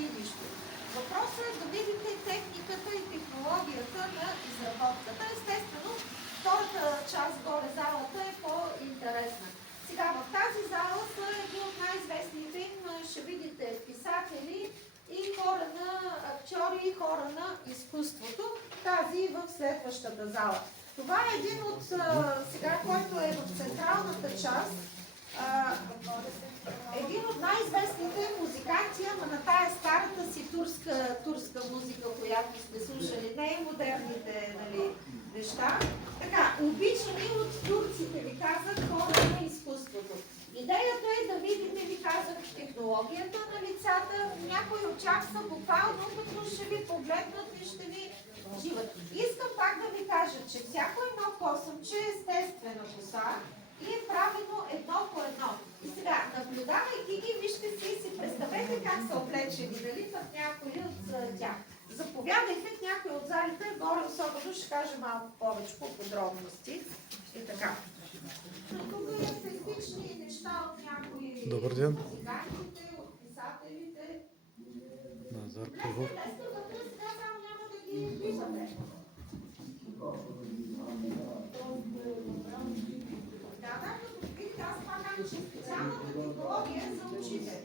училище. Въпросът е да видите техниката и технологията на изработката. Естествено, втората част горе залата е по-интересна. Сега в тази зала са едни от най-известните им, ще видите писатели и хора на актьори и хора на изкуството. Тази в следващата зала. Това е един от, сега, който е в централната част, един от най-известните музиканти, ама на тая старата си турска музика, която сте слушали, не е модерните, нали, неща. Така, обичани от турците, ви казах, хора на изкуството. Идеята е да видите, ви казах, технологията на лицата. Някои от тях са буквално, като ще ви погледнат и ще ви живат. Искам пак да ви кажа, че всяко едно косъмче е естествена коса и е правено едно по едно. И сега, наблюдавайки ги, вижте си представете как са облечени, дали в някои от тях. Заповядайте в някои от залите, горе особено ще кажа малко повече по подробности. И така. Тук е естетични неща от някои музикантите, от писателите. Назар Лесно, Пивов. лесно, вътре сега само няма да ги виждате. Да, като видите, аз това казвам, че специалната технология е за очите.